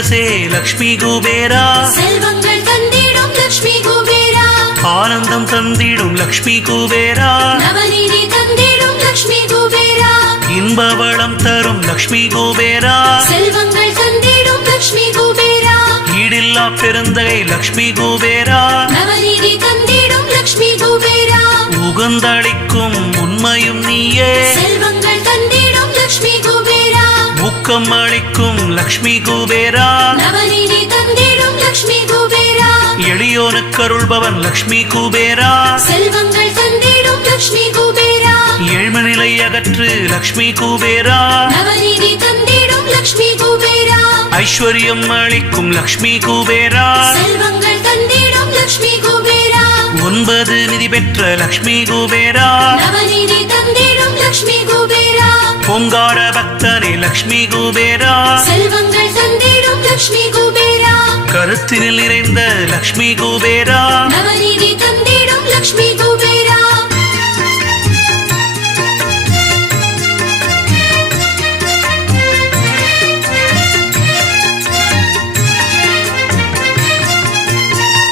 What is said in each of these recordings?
பேரரசே லக்ஷ்மி குபேரா, செல்வங்கள் தந்திடும் லக்ஷ்மி குபேரா, ஆனந்தம் தந்திடும் லக்ஷ்மி குபேரா, நவநீதி தந்திடும் லக்ஷ்மி குபேரா, இன்ப வளம் தரும் லக்ஷ்மி குபேரா, செல்வங்கள் தந்திடும் லக்ஷ்மி குபேரா, ஈடில்லா பெருந்தகை லக்ஷ்மி குபேரா, நவநீதி தந்திடும் லக்ஷ்மி குபேரா, உகந்தளிக்கும் உண்மையும் நீயே, செல்வங்கள் தந்திடும் லக்ஷ்மி குபேரா, ஊக்கம் அளிக்கும் லக்ஷ்மி குபேரா, நவநீதி தந்திடும் லக்ஷ்மி குபேரா, எளியோனுக்கு அருள்பவன் லக்ஷ்மி குபேரா, செல்வங்கள் தந்திடும் லக்ஷ்மி குபேரா, ஏழ்மநிலை அகற்று லக்ஷ்மி குபேரா, நவநீதி தந்திடும் லக்ஷ்மி குபேரா, ஐஸ்வர்யம் அளிக்கும் லக்ஷ்மி குபேரா, செல்வங்கள் தந்திடும் லக்ஷ்மி குபேரா, 9 நிதி பெற்ற லக்ஷ்மி குபேரா, நவநீதி தந்திடும் லக்ஷ்மி குபேரா, பொங்கார பக்தனே லக்ஷ்மி குபேரா, செல்வங்கள் தந்திடும் லக்ஷ்மி குபேரா, கருத்தினில் நிறைந்த லக்ஷ்மி குபேரா, நவநீதி தந்திடும் லக்ஷ்மி குபேரா,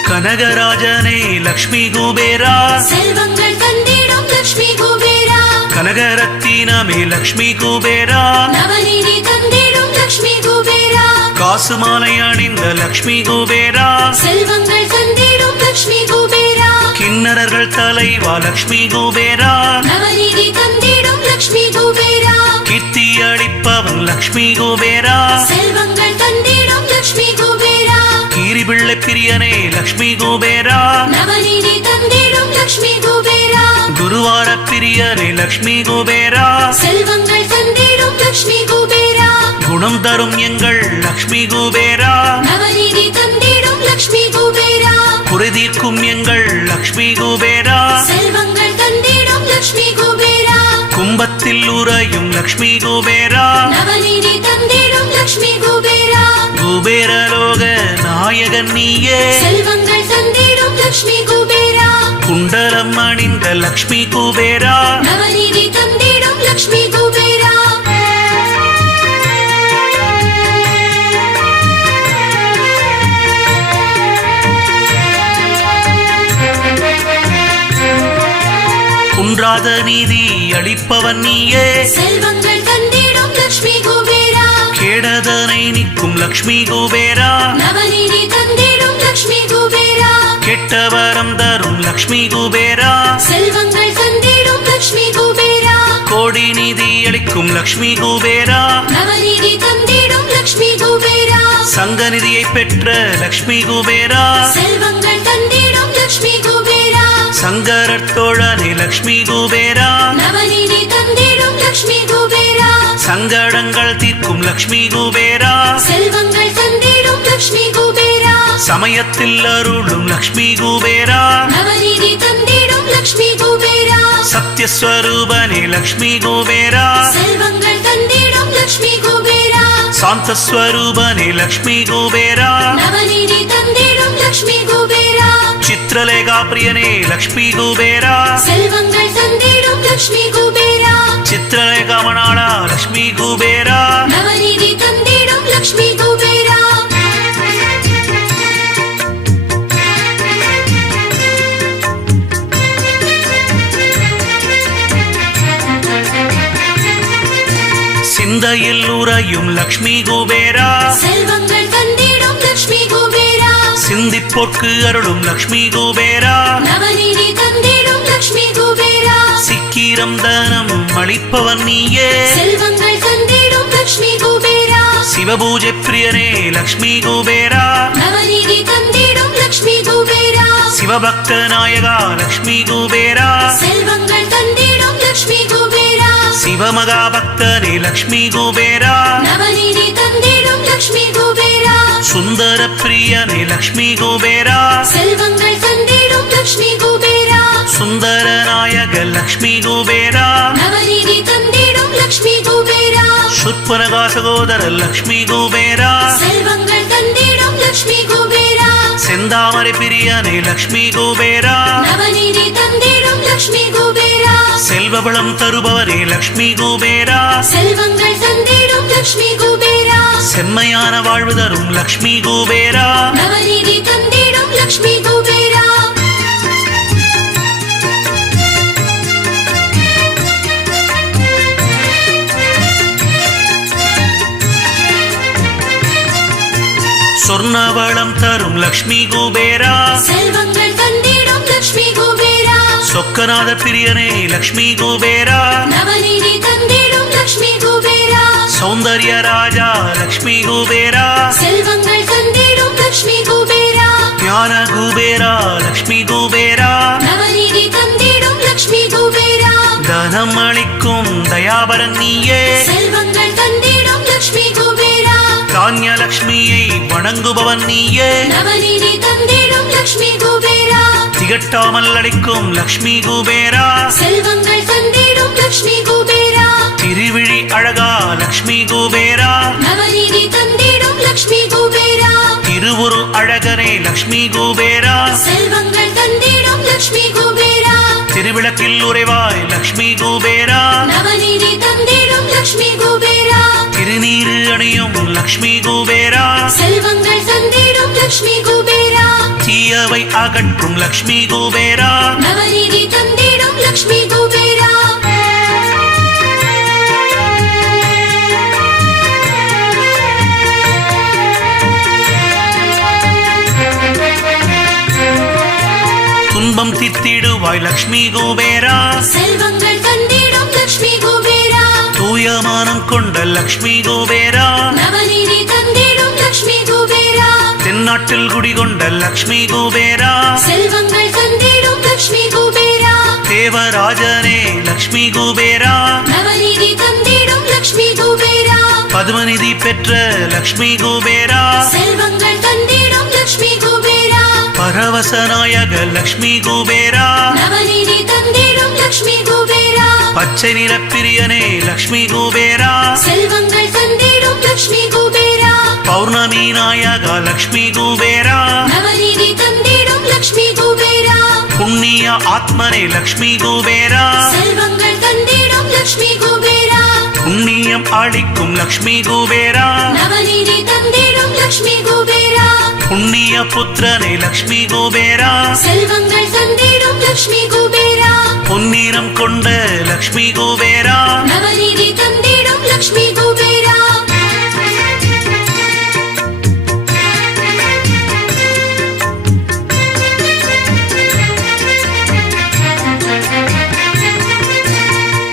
கனகராஜனே லக்ஷ்மி குபேரா, செல்வங்கள் தந்திடும் லக்ஷ்மி குபேரா, கனகரத்தினமே லக்ஷ்மி குபேரா, நவநீதி தந்திடும் லக்ஷ்மி குபேரா, காசு மாலை அணிந்த லக்ஷ்மி குபேரா, செல்வங்கள் தந்திடும் லக்ஷ்மி குபேரா, கிண்ணறர்கள் தலைவா லக்ஷ்மி குபேரா, நவநீதி தந்திடும் லக்ஷ்மி குபேரா, கீர்த்தி அளிப்பவன் லக்ஷ்மி குபேரா, செல்வங்கள் தந்திடும் லக்ஷ்மி குபேரா, கீரிபிள்ளை பிரியனே லக்ஷ்மி குபேரா, நவநீதி தந்திடும் லக்ஷ்மி குபேரா, குருவார பிரியனே லக்ஷ்மி குபேரா, செல்வங்கள் தந்திடும் லக்ஷ்மி குபேரா, குணம் தரும் எங்கள் லக்ஷ்மி குபேரா, நவநீதி தந்திடும் லக்ஷ்மி குபேரா, குறைதீர்க்கும் எங்கள் லக்ஷ்மி குபேரா, செல்வங்கள் தந்திடும் லக்ஷ்மி குபேரா, கும்பத்தில் உறையும் லக்ஷ்மி குபேரா, நவநீதி தந்திடும் லக்ஷ்மி குபேரா, குபேரலோக நாயகன் நீயே, செல்வங்கள் தந்திடும் லக்ஷ்மி குபேரா, குண்டலம் அணிந்த லக்ஷ்மி குபேரா, நவநீதி தந்திடும் லக்ஷ்மி குபேரா, குன்றாத நீதி அளிப்பவன் நீயே, செல்வங்கள் தந்திடும் லக்ஷ்மி குபேரா, கேடதனை நிற்கும் லக்ஷ்மி குபேரா, நவநீதி தந்திடும் லக்ஷ்மி குபேரா, கெட்டவரம் தரும் லக்ஷ்மி குபேரா, செல்வங்கள் தந்திடும் லக்ஷ்மி குபேரா, கோடி நிதி அளிக்கும் லக்ஷ்மி குபேரா, நவநீதி தந்திடும் லக்ஷ்மி குபேரா, சங்க நிதியை பெற்ற லக்ஷ்மி குபேரா, செல்வங்கள் தந்திடும் லக்ஷ்மி குபேரா, சங்கரர் தோழனே லக்ஷ்மி குபேரா, நவநீதி தந்திடும் லக்ஷ்மி குபேரா, சங்கடங்கள் தீர்க்கும் லக்ஷ்மி குபேரா, செல்வங்கள் தந்திடும் லக்ஷ்மி குபேரா, சமயத்தில் அருளும் லக்ஷ்மி குபேரா, நவநீதி தந்திடும் லக்ஷ்மி குபேரா, சத்யஸ்வரூபனே லக்ஷ்மி குபேரா, செல்வங்கள் தந்திடும் லக்ஷ்மி குபேரா, சாந்தஸ்வரூபனே லக்ஷ்மி குபேரா, நவநீதி தந்திடும் லக்ஷ்மி குபேரா, சித்திரலேகா பிரியனே லக்ஷ்மி குபேரா, செல்வங்கள் தந்திடும் லக்ஷ்மி குபேரா, சித்திரலேகா மணாளா லக்ஷ்மி குபேரா, நவநீதி தந்திடும் லக்ஷ்மி குபேரா, சிந்தையில் உறையும் லக்ஷ்மி குபேரா, செல்வங்கள் தந்திடும் லக்ஷ்மி குபேரா, சிந்திப்போர்க்கு அருளும் லக்ஷ்மி குபேரா, நவநீதி தந்திடும் லக்ஷ்மி குபேரா, சிக்கிரம் தனம் அளிப்பவன் நீயே, செல்வங்கள் தந்திடும் லக்ஷ்மி குபேரா, சிவபூஜை பிரியனே லக்ஷ்மி குபேரா, நவநீதி தந்திடும் லக்ஷ்மி குபேரா, சிவபக்த நாயகா லக்ஷ்மி குபேரா, செல்வங்கள் தந்திடும் லக்ஷ்மி குபேரா, சிவமகா பக்தனே லக்ஷ்மி குபேரா, நவநீதி தந்திடும் லக்ஷ்மி குபேரா, சுந்தர பிரியனே லக்ஷ்மி குபேரா, செல்வங்கள் தந்திடும் லக்ஷ்மி குபேரா, சுந்தர நாயக லக்ஷ்மி குபேரா, நவநீதி தந்திடும் லக்ஷ்மி குபேரா, சுற்பனகா சகோதர லக்ஷ்மி குபேரா, செல்வங்கள் தந்திடும் லக்ஷ்மி குபேரா, செந்தாமரை பிரியனே லக்ஷ்மி குபேரா, நவநீதி தந்திடும் லக்ஷ்மி குபேரா, செல்வபலம் தருபவரே லக்ஷ்மி குபேரா, செல்வங்கள் தந்திடும் லக்ஷ்மி குபேரா, செம்மையான வாழ்வு தரும் லக்ஷ்மி குபேரா நவநீதி தந்திடும் லக்ஷ்மி குபேரா சொர்ணவளம் தரும் லக்ஷ்மி குபேரா செல்வங்கள் தந்திடும் லக்ஷ்மி குபேரா சொக்கநாத பிரியனே லக்ஷ்மி குபேரா நவநீதி தந்திடும் லக்ஷ்மி குபேரா சௌந்தர்ய ராஜா லக்ஷ்மி குபேரா செல்வங்கள் தந்திடும் லக்ஷ்மி குபேரா ஞான குபேரா லக்ஷ்மி குபேரா நவநீதி தந்திடும் லக்ஷ்மி குபேரா தனம் அளிக்கும் தயாபரன் நீயே செல்வங்கள் தந்திடும் லக்ஷ்மி குபேரா தானிய லக்ஷ்மியை வணங்குபவன் நீயே நவநீதி தந்திடும் லக்ஷ்மி குபேரா திகட்டாமல் அளிக்கும் லக்ஷ்மி குபேரா செல்வங்கள் தந்திடும் லக்ஷ்மி குபேரா திருவிழி அழகா லக்ஷ்மி குபேரா நவநீதி தந்திடும் லக்ஷ்மி குபேரா திருவுரு அழகனே லக்ஷ்மி குபேரா செல்வங்கள் தந்திடும் லக்ஷ்மி குபேரா திருவிளக்கில் உறைவாய் லக்ஷ்மி குபேரா நவநீதி தந்திடும் லக்ஷ்மி குபேரா திருநீரு அணியும் லக்ஷ்மி குபேரா செல்வங்கள் தந்திடும் லக்ஷ்மி குபேரா தீயவை அகற்றும் லக்ஷ்மி குபேரா நவநீதி தந்திடும் லக்ஷ்மி குபேரா துன்பம் தித்திடுவாய் லக்ஷ்மி குபேரா செல்வங்கள் தந்திடும் லக்ஷ்மி குபேரா தூயமானம் கொண்ட லக்ஷ்மி குபேரா நவநீதி தந்திடும் லக்ஷ்மி குபேரா தென்னாட்டில் குடிகொண்ட லக்ஷ்மி குபேரா செல்வங்கள் தந்திடும் லக்ஷ்மி குபேரா தேவராஜனே லக்ஷ்மி குபேரா நவநீதி தந்திடும் லக்ஷ்மி குபேரா பதுமநிதி பெற்ற லக்ஷ்மி குபேரா செல்வங்கள் தந்திடும் லக்ஷ்மி குபேரா பரவசநாயக லக்ஷ்மி குபேரா நவநீதி தந்திடும் லக்ஷ்மி குபேரா பச்சை நிற பிரியனே லக்ஷ்மி குபேரா செல்வங்கள் தந்திடும் லக்ஷ்மி குபேரா பௌர்ணமி நாயக லக்ஷ்மி குபேரா நவநீதி தந்திடும் லக்ஷ்மி குபேரா புண்ணிய ஆத்மனே லக்ஷ்மி குபேரா செல்வங்கள் தந்திடும் லக்ஷ்மி குபேரா புண்ணியம் அளிக்கும் லக்ஷ்மி குபேரா நவநீதி தந்திடும் லக்ஷ்மி குபேரா புண்ணிய புத்திரனே லக்ஷ்மி குபேரா செல்வங்கள் தந்திடும் லக்ஷ்மி குபேரா பொன்னிறம் கொண்ட லக்ஷ்மி குபேரா நவநீதி தந்திடும் லக்ஷ்மி குபேரா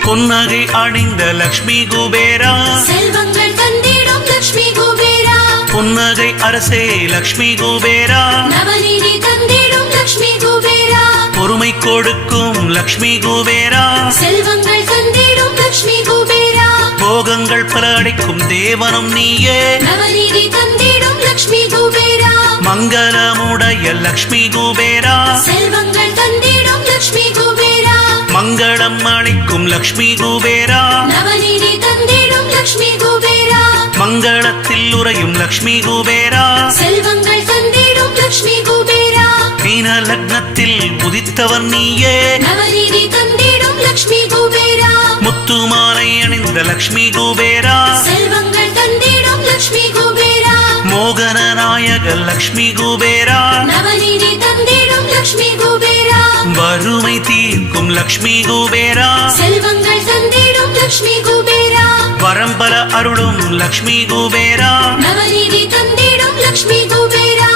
பொன்னகை அணிந்த லக்ஷ்மி குபேரா செல்வங்கள் தந்திடும் லக்ஷ்மி குபேரா புன்னகை அரசே லக்ஷ்மி குபேரா நவநீதி தந்திடும் லக்ஷ்மி குபேரா பொறுமை கொடுக்கும் லக்ஷ்மி குபேரா செல்வங்கள் தந்திடும் லக்ஷ்மி குபேரா போகங்கள் பல அடைக்கும் தேவனம் நீயே நவநீதி தந்திடும் லக்ஷ்மி குபேரா மங்களமுடைய லக்ஷ்மி குபேரா செல்வங்கள் தந்திடும் லக்ஷ்மி குபேரா மங்களம் அளிக்கும் லக்ஷ்மி குபேரா நவநீதி தந்திடும் லக்ஷ்மி குபேரா மங்களத்தில் உறையும் லக்ஷ்மி குபேரா செல்வங்கள் தந்திடும் லக்ஷ்மி குபேரா மீன லக்னத்தில் உதித்தவன் நீயே நவநீதி தந்திடும் லக்ஷ்மி குபேரா முத்துமாலை அணிந்த லக்ஷ்மி குபேரா செல்வங்கள் தந்திடும் லக்ஷ்மி குபேரா மோகன நாயக லக்ஷ்மி குபேரா நவநீதி தந்திடும் லக்ஷ்மி குபேரா வறுமை தீர்க்கும் லக்ஷ்மி குபேரா செல்வங்கள் தந்திடும் லக்ஷ்மி குபேரா வரம்பல அருளும் லக்ஷ்மி குபேரா நவநீதி தந்திடும் லக்ஷ்மி குபேரா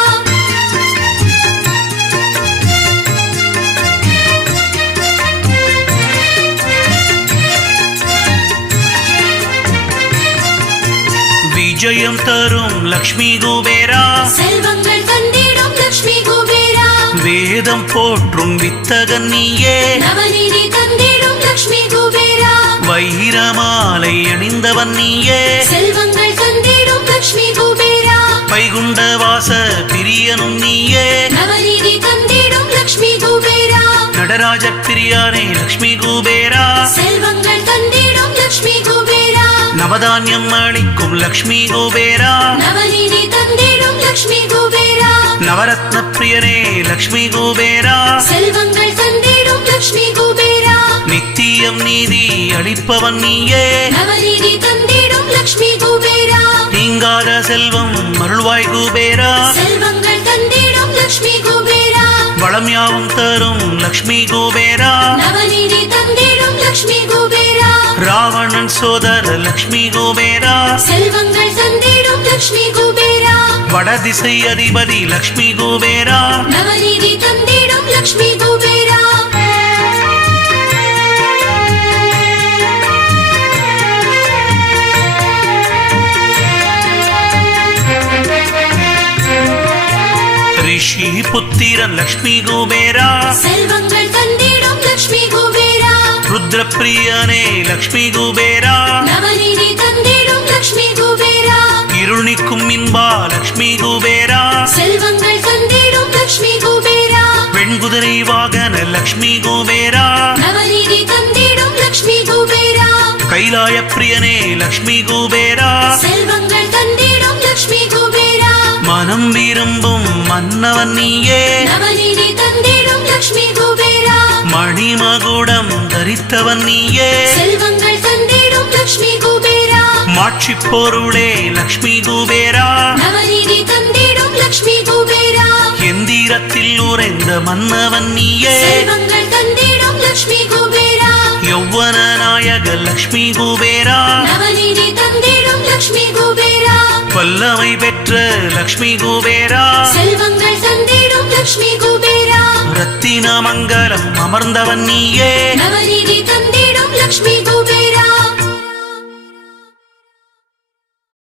விஜயம் தரும் லக்ஷ்மி குபேரா செல்வங்கள் தந்திடும் லக்ஷ்மி குபேரா வேதம் போற்றும் வித்தகன் நீயே நவநீதி தந்திடும் லக்ஷ்மி குபேரா வைரமாலை அணிந்தவன் நீயே செல்வங்கள் தந்திடும் லக்ஷ்மி குபேரா வைகுண்ட வாச பிரியனும் நீயே நவநீதி தந்திடும் லக்ஷ்மி குபேரா நடராஜ பிரியானே லக்ஷ்மி குபேரா செல்வங்கள் தந்திடும் லக்ஷ்மி குபேரா நவதானியம் அளிக்கும் லக்ஷ்மி குபேரா நவநீதி தந்திடும் லக்ஷ்மி குபேரா நவரத்ன பிரியனே லக்ஷ்மி குபேரா செல்வங்கள் தந்திடும் லக்ஷ்மி குபேரா நித்தியம் நீதி அளிப்பவன் நீயே நவநீதி தந்திடும் லக்ஷ்மி குபேரா நீங்காத செல்வம் அருள்வாய் குபேரா செல்வங்கள் தந்திடும் லக்ஷ்மி குபேரா வளம் யாவும் தரும் லக்ஷ்மி குபேரா நவநீதி தந்திடும் லக்ஷ்மி குபேரா ராவணன் சோதர லக்ஷ்மி குபேரா செல்வங்கள் தந்திடும் லக்ஷ்மி குபேரா வடதிசை அதிபதி லக்ஷ்மி குபேரா நவநீதி தந்திடும் லக்ஷ்மி குபேரா ரிஷி புத்திரன் லக்ஷ்மி குபேரா செல்வங்கள் தந்திடும் லக்ஷ்மி குபேரா ருத்ரப்பிரியனே லக்ஷ்மி குபேரா நவநீதி தந்திடும் லக்ஷ்மி குபேரா இருள் நீக்கும் இன்பா லக்ஷ்மி குபேரா செல்வங்கள் தந்திடும் லக்ஷ்மி குபேரா வெண்குதிரை வாகன லக்ஷ்மி குபேரா நவநீதி தந்திடும் லக்ஷ்மி குபேரா கைலாய பிரியனே லக்ஷ்மி குபேரா செல்வங்கள் தந்திடும் லக்ஷ்மி குபேரா மனம் விரும்பும் மன்னவன் நீயே நவநீதி தந்திடும் லக்ஷ்மி குபேரா மணிமகுடம் தரித்தவன் நீயே செல்வங்கள் தந்திடும் லக்ஷ்மி குபேரா மாட்சி பொருளே லக்ஷ்மி குபேரா நவநீதி தந்திடும் லக்ஷ்மி குபேரா எந்திரத்தில் உறைந்த மன்னவன் நீயே செல்வங்கள் தந்திடும் லக்ஷ்மி குபேரா யௌவன நாயக லக்ஷ்மி குபேரா நவநீதி தந்திடும் லக்ஷ்மி குபேரா வல்லமை பெற்ற லக்ஷ்மி குபேரா செல்வங்கள் தந்திடும் லக்ஷ்மி குபேரா ரத்தின மங்கலம் அமர்ந்தவன் நீயே நவநீதி தந்திடும் லக்ஷ்மி குபேரா